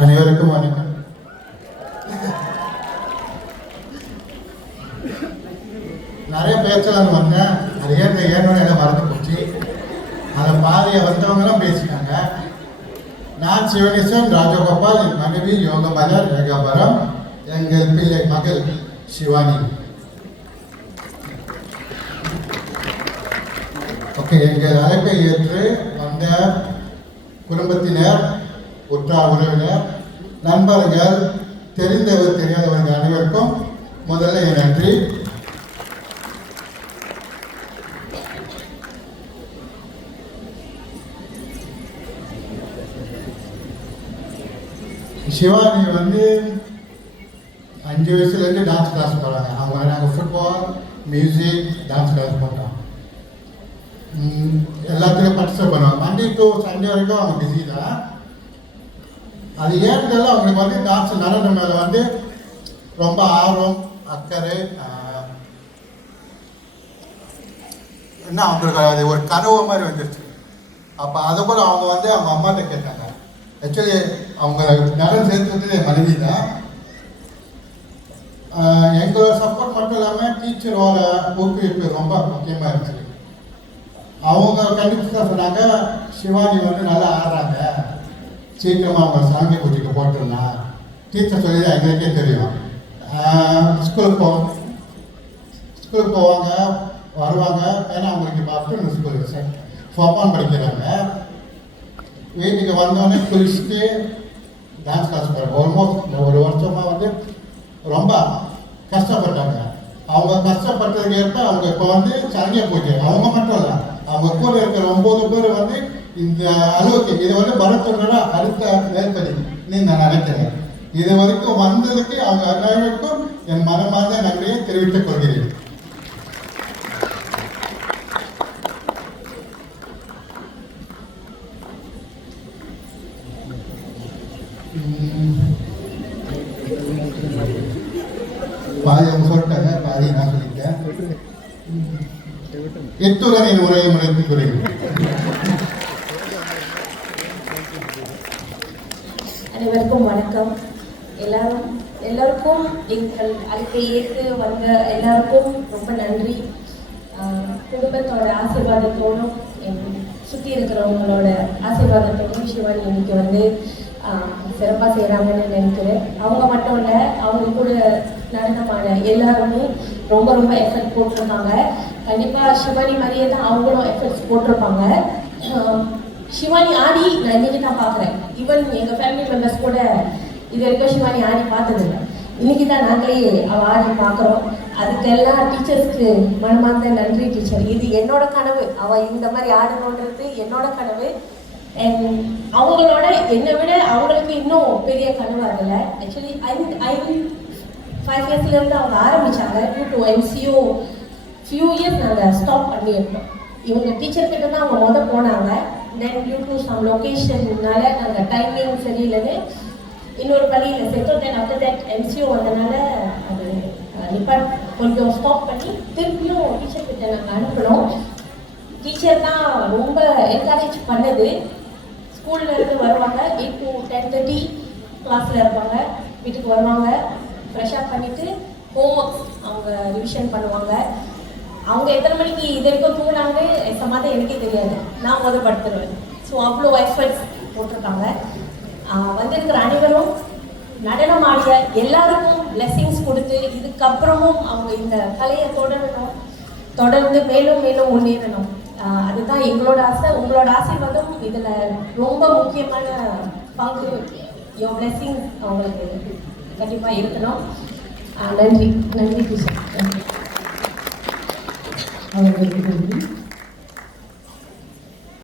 அனைவருக்கும் வணக்கம். நிறைய பேச்சலான்னு வந்தேன், அது ஏற்கனவே எல்லாம் மறந்து போச்சு. அதை பாதியை வந்தவங்களும் பேசிட்டாங்க. நான் சிவனேசன் ராஜகோபால், என் மனைவி யோகமலர் ஏகாபரம், எங்கள் பிள்ளை மகள் சிவானி. ஓகே, எங்கள் அழைப்பை ஏற்று வந்த குடும்பத்தினர், உற்றார் உறவினர், நண்பர்கள், தெரிந்தவர் தெரியாதவர்கள் அனைவருக்கும் முதல்ல என் நன்றி. சிவானி 5 வயசுலேருந்து டான்ஸ் கிளாஸ் போகிறாங்க. அவங்க நாங்கள் ஃபுட்பால், மியூசிக், டான்ஸ் கிளாஸ் போட்டோம். எல்லாத்துலேயும் பார்ட்டிசிபேட் பண்ணுவாங்க. மண்டே டு சண்டே வரைக்கும் அவங்க பிஸி தான். அது ஏன்னு அவங்களுக்கு டான்ஸ் நடன மேலே ரொம்ப ஆர்வம், அக்கறை, என்ன அவங்களுக்கு அது ஒரு கனவு மாதிரி வந்துருச்சு. அப்போ அதை கூட அவங்க அவங்க அம்மாட்ட கேட்டாங்க. ஆக்சுவலி அவங்க நடனம் சேர்த்துறது என் மனைவி தான். எங்களோட சப்போர்ட் மட்டும் இல்லாமல் டீச்சரோட ஊக்குவிப்பு ரொம்ப முக்கியமாக இருந்துச்சு. அவங்க கண்டிப்பாக தான் சொன்னாங்க, சிவானி நல்லா ஆடுறாங்க, சீக்கிரமாக அவங்க சாமி பூஜைக்கு போட்டுடலாம். டீச்சர் சொல்லி தான் எங்களுக்கே தெரியும். ஸ்கூலுக்கு போவாங்க, வருவாங்க. ஏன்னா அவங்களுக்கு ஆஃப்டர்நூன் ஸ்கூல் ஃபோப்பான் படிக்கிறாங்க. வீட்டுக்கு வந்தோடனே குளிச்சுட்டு டான்ஸ் கிளாஸ் போகிறாங்க. ஆல்மோஸ்ட் ஒரு வருஷமாக ரொம்ப கஷ்டப்பட்டாங்க. அவங்க கஷ்டப்பட்டதுக்கு ஏற்ப அவங்க இப்போ சரண்ய பூஜை, அவங்க மட்டும் இல்லை, அவங்க கூட இருக்கிற 9 பேர் இந்த அளவுக்கு இது பரத்தோட அடுத்த மேற்படி நான் நினைக்கிறேன். இது வரைக்கும் வந்ததுக்கு அவங்க அனைவருக்கும் என் மனமார்ந்த நன்றியை தெரிவித்துக் கொள்கிறேன். பாதி அவங்க சொல்லிட்டாங்க, பாதி நான் சொல்லிட்டேன். இத்துடன் என் உரையை முடித்துக் கொள்கிறேன். அனைவருக்கும் வணக்கம். எல்லாருக்கும் எங்கள் அழைப்பை ஏற்று வந்த எல்லாருக்கும் ரொம்ப நன்றி. குடும்பத்தோட ஆசீர்வாதத்தோடும் சுற்றி இருக்கிறவங்களோட ஆசீர்வாதத்தோடும் சிவானி இன்னைக்கு சிறப்பாக செய்கிறாங்கன்னு நினைக்கிறேன். அவங்க மட்டும் இல்லை, அவங்க கூட நடனமான எல்லாருமே ரொம்ப ரொம்ப எஃபர்ட் போட்டிருக்காங்க. கண்டிப்பாக சிவானி மாதிரியே தான் அவங்களும் எஃபர்ட்ஸ் போட்டிருப்பாங்க. சிவானி ஆடி நான் இன்னைக்கு தான் பார்க்குறேன். ஈவன் எங்கள் ஃபேமிலி மெம்பர்ஸ் கூட இது வரைக்கும் சிவானி ஆடி பார்த்ததில்லை. இன்னைக்கு தான் நாங்களே அவள் ஆடி பார்க்குறோம். அதுக்கெல்லாம் டீச்சர்ஸ்க்கு மனமார்ந்த நன்றி டீச்சர். இது என்னோட கனவு. அவள் இந்த மாதிரி ஆடணுன்றது என்னோட கனவு. அவங்களோட என்னை விட அவங்களுக்கு இன்னும் பெரிய கனவு அதில். ஆக்சுவலி 5 இயர்ஸ்லேருந்து அவங்க ஆரம்பித்தாங்க. Due to MCO few years நாங்கள் ஸ்டாப் பண்ணியிருந்தோம். இவங்க டீச்சர்கிட்ட தான் அவங்க போனாங்க. தென் டியூ டு சம் லொக்கேஷன்னால நாங்கள் டைமிங் சரியில்லைன்னு இன்னொரு பள்ளியில் சேர்த்தோம். தென் ஆஃப்டர் தட் MCO வந்தனால அது கொஞ்சம் ஸ்டாப் பண்ணி திருப்பியும் டீச்சர்கிட்ட நாங்கள் அனுப்பினோம். டீச்சர் தான் ரொம்ப என்கரேஜ் பண்ணது. ஸ்கூல்லேருந்து வருவாங்க, 8 to 10:30 கிளாஸில் இருப்பாங்க. வீட்டுக்கு வருவாங்க, ஃப்ரெஷ்அப் பண்ணிவிட்டு ஹோம்ஒர்க்ஸ் அவங்க ரிவிஷன் பண்ணுவாங்க. அவங்க எத்தனை மணிக்கு இது வரைக்கும் தூங்கினாங்கன்னு சமாதம் எனக்கே தெரியாது. நான் படுத்துருவேன். ஸோ அவ்வளோ எஃபர்ட்ஸ் போட்டிருக்காங்க. வந்திருக்கிற அனைவரும் நடனம் ஆடிய எல்லாருக்கும் பிளெஸிங்ஸ் கொடுத்து இதுக்கப்புறமும் அவங்க இந்த கலையை தொடர்ந்து மேலும் மேலும் முன்னேறணும். அதுதான் எங்களோட ஆசை. உங்களோட ஆசீர்வாதம் இதில் ரொம்ப முக்கியமான பங்கு. யோர் பிளெஸிங்ஸ் அவங்களுக்கு கண்டிப்பாக இருக்கணும். நன்றி டீச்சர். அவர்களுக்கு நன்றி.